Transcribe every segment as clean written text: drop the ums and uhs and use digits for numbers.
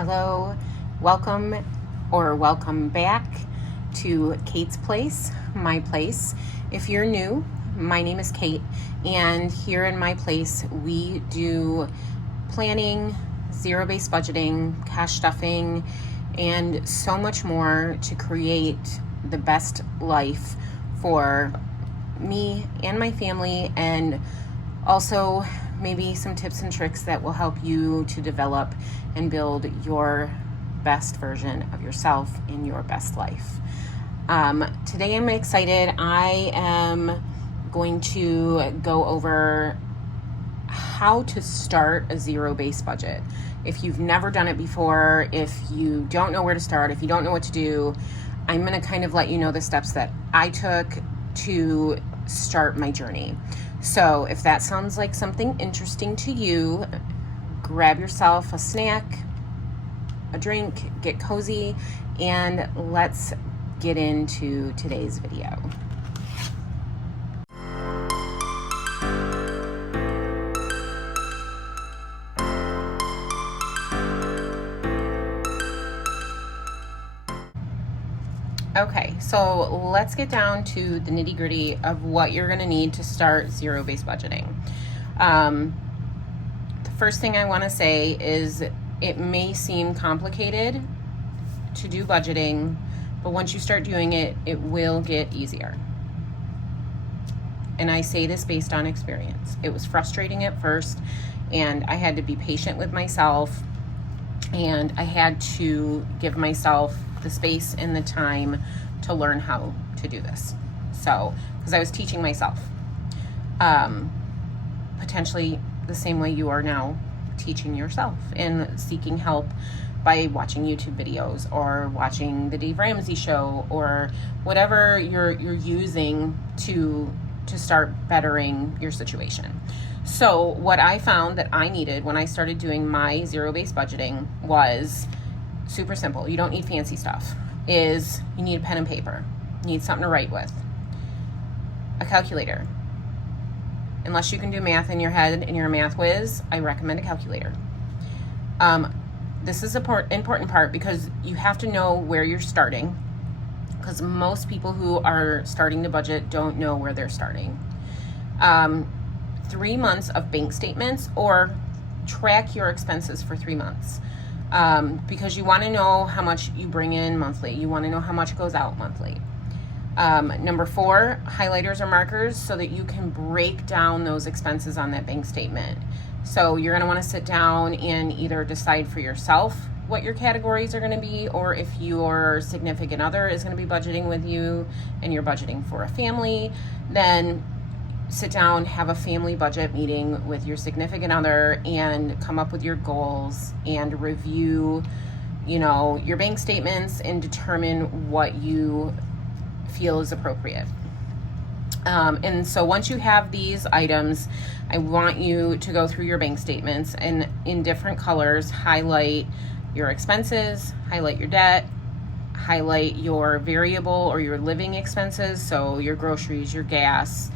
Hello, welcome or welcome back to Kate's Place, my place. If you're new, my name is Kate, and here in my place we do planning, zero-based budgeting, cash stuffing, and so much more to create the best life for me and my family, and also maybe some tips and tricks that will help you to develop and build your best version of yourself in your best life. Today I'm excited. I am going to go over how to start a zero-based budget. If you've never done it before, if you don't know where to start, if you don't know what to do, I'm going to kind of let you know the steps that I took to start my journey. So if that sounds like something interesting to you, grab yourself a snack, a drink, get cozy, and let's get into today's video. Okay, so let's get down to the nitty-gritty of what you're going to need to start zero-based budgeting. The first thing I want to say is it may seem complicated to do budgeting, but once you start doing it, it will get easier. And I say this based on experience. It was frustrating at first, and I had to be patient with myself, and I had to give myself the space and the time to learn how to do this. So, because I was teaching myself, potentially the same way you are now teaching yourself and seeking help by watching YouTube videos or watching the Dave Ramsey show or whatever you're using to start bettering your situation. So what I found that I needed when I started doing my zero-based budgeting was super simple. You don't need fancy stuff. You need a pen and paper. You need something to write with. A calculator. Unless you can do math in your head and you're a math whiz, I recommend a calculator. This is an important part because you have to know where you're starting, because most people who are starting to budget don't know where they're starting. 3 months of bank statements, or track your expenses for 3 months. Because you want to know how much you bring in monthly. You want to know how much goes out monthly. Number 4, highlighters or markers so that you can break down those expenses on that bank statement. So you're going to want to sit down and either decide for yourself what your categories are going to be, or if your significant other is going to be budgeting with you and you're budgeting for a family, then sit down, have a family budget meeting with your significant other and come up with your goals and review, your bank statements and determine what you feel is appropriate. And so once you have these items, I want you to go through your bank statements and in different colors, highlight your expenses, highlight your debt, highlight your variable or your living expenses, so your groceries, your gas,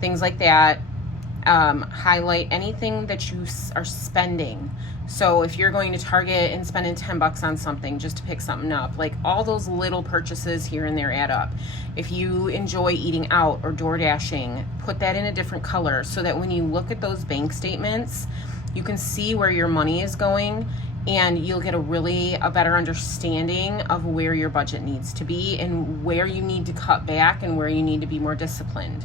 things like that. Highlight anything that you are spending. So if you're going to Target and spending $10 on something just to pick something up, like all those little purchases here and there add up. If you enjoy eating out or door dashing, put that in a different color so that when you look at those bank statements, you can see where your money is going, and you'll get a better understanding of where your budget needs to be and where you need to cut back and where you need to be more disciplined.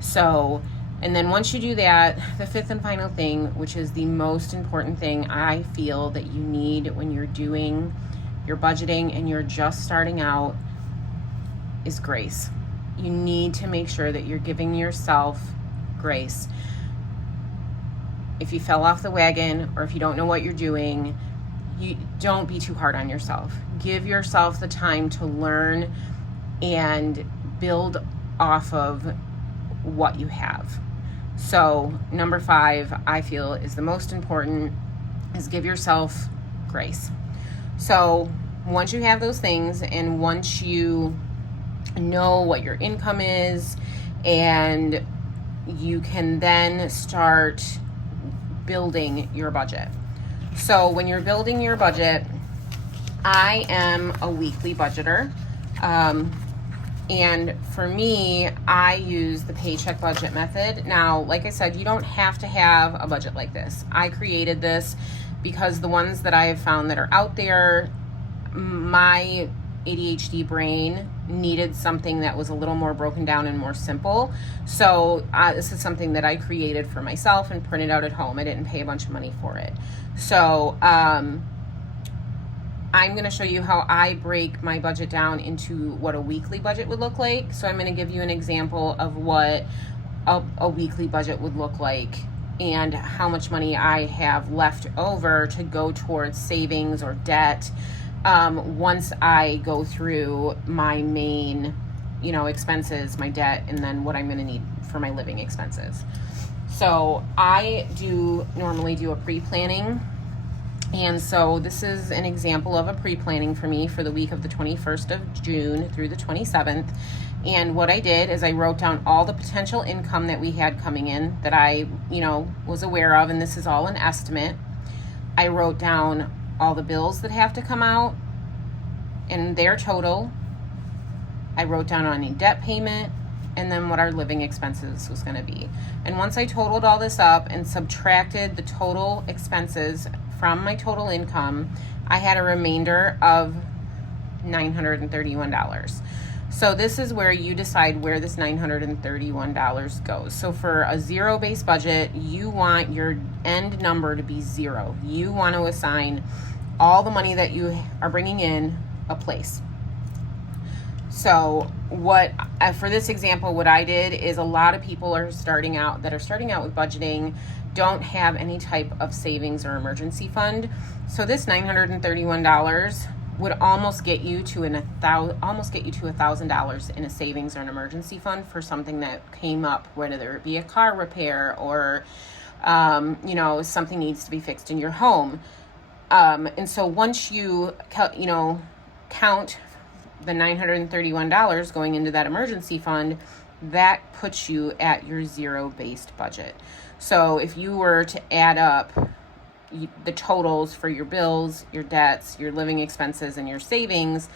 So, and then once you do that, the fifth and final thing, which is the most important thing I feel that you need when you're doing your budgeting and you're just starting out, is grace. You need to make sure that you're giving yourself grace. If you fell off the wagon or if you don't know what you're doing, you don't be too hard on yourself. Give yourself the time to learn and build off of what you have. So number 5, I feel, is the most important, is give yourself grace. So once you have those things, and once you know what your income is, and you can then start building your budget. So when you're building your budget, I am a weekly budgeter. And for me, I use the paycheck budget method. Now, like I said, you don't have to have a budget like this. I created this because the ones that I have found that are out there, my ADHD brain needed something that was a little more broken down and more simple. So this is something that I created for myself and printed out at home. I didn't pay a bunch of money for it. So I'm going to show you how I break my budget down into what a weekly budget would look like. So I'm going to give you an example of what a weekly budget would look like and how much money I have left over to go towards savings or debt once I go through my main, expenses, my debt, and then what I'm going to need for my living expenses. So I normally do a pre-planning. And so this is an example of a pre-planning for me for the week of the 21st of June through the 27th. And what I did is I wrote down all the potential income that we had coming in that I, was aware of, and this is all an estimate. I wrote down all the bills that have to come out and their total. I wrote down any debt payment and then what our living expenses was going to be. And once I totaled all this up and subtracted the total expenses from my total income, I had a remainder of $931. So this is where you decide where this $931 goes. So for a zero-based budget, you want your end number to be zero. You want to assign all the money that you are bringing in a place. So for this example, what I did is a lot of people are starting out with budgeting don't have any type of savings or emergency fund. So this $931 would almost get you to $1,000 in a savings or an emergency fund for something that came up, whether it be a car repair or something needs to be fixed in your home. And so once you count the $931 going into that emergency fund, that puts you at your zero-based budget. So if you were to add up the totals for your bills, your debts, your living expenses, and your savings,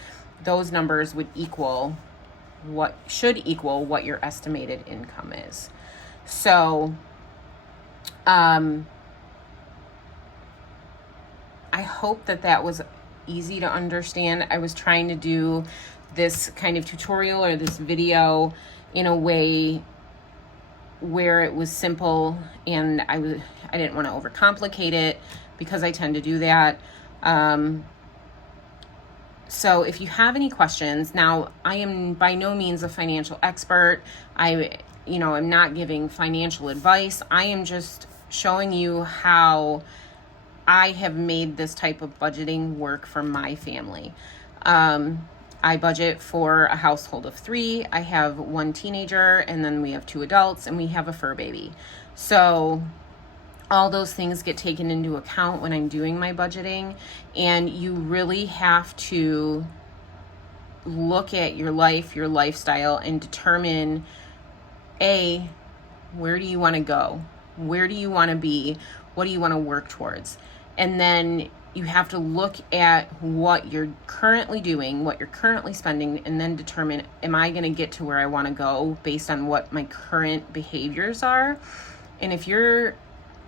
those numbers would equal what your estimated income is. So I hope that was easy to understand. I was trying to do this kind of tutorial or this video in a way where it was simple, and I didn't want to overcomplicate it because I tend to do that. So if you have any questions, now I am by no means a financial expert. I'm not giving financial advice. I am just showing you how I have made this type of budgeting work for my family. I budget for a household of 3. I have 1 teenager, and then we have 2 adults, and we have a fur baby. So all those things get taken into account when I'm doing my budgeting, and you really have to look at your life, your lifestyle, and determine, where do you want to go? Where do you want to be? What do you want to work towards? And then you have to look at what you're currently doing, what you're currently spending, and then determine, am I going to get to where I want to go based on what my current behaviors are? And if your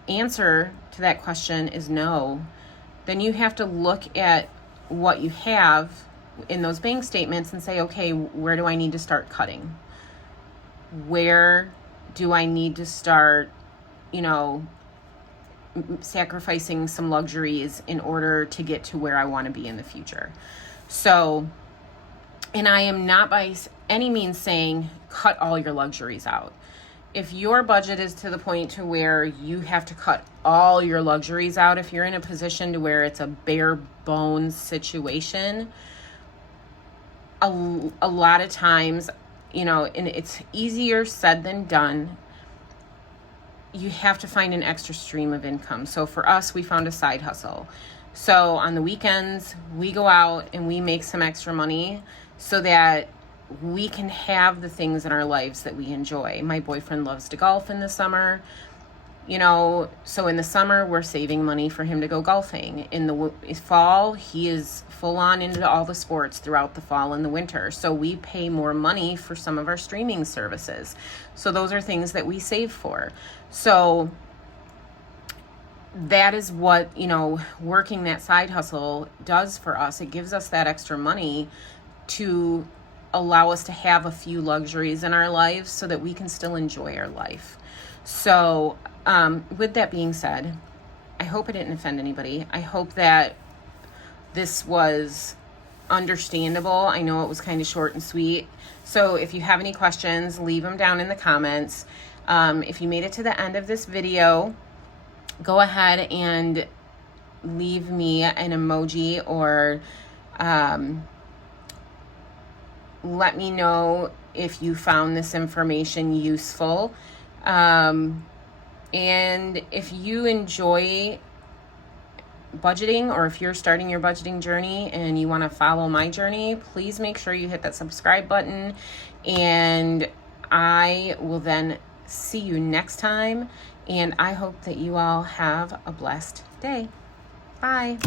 answer to that question is no, then you have to look at what you have in those bank statements and say, okay, where do I need to start cutting? Where do I need to start, sacrificing some luxuries in order to get to where I want to be in the future? So, and I am not by any means saying cut all your luxuries out. If your budget is to the point to where you have to cut all your luxuries out, if you're in a position to where it's a bare bones situation, a lot of times, and it's easier said than done, you have to find an extra stream of income. So for us, we found a side hustle. So on the weekends, we go out and we make some extra money so that we can have the things in our lives that we enjoy. My boyfriend loves to golf in the summer. You know, so in the summer, we're saving money for him to go golfing. In the fall, he is full on into all the sports throughout the fall and the winter. So we pay more money for some of our streaming services. So those are things that we save for. So that is what, you know, working that side hustle does for us. It gives us that extra money to allow us to have a few luxuries in our lives so that we can still enjoy our life. So, with that being said, I hope I didn't offend anybody. I hope that this was understandable. I know it was kind of short and sweet. So if you have any questions, leave them down in the comments. If you made it to the end of this video, go ahead and leave me an emoji or let me know if you found this information useful. And if you enjoy budgeting, or if you're starting your budgeting journey and you want to follow my journey, please make sure you hit that subscribe button. And I will then see you next time. And I hope that you all have a blessed day. Bye.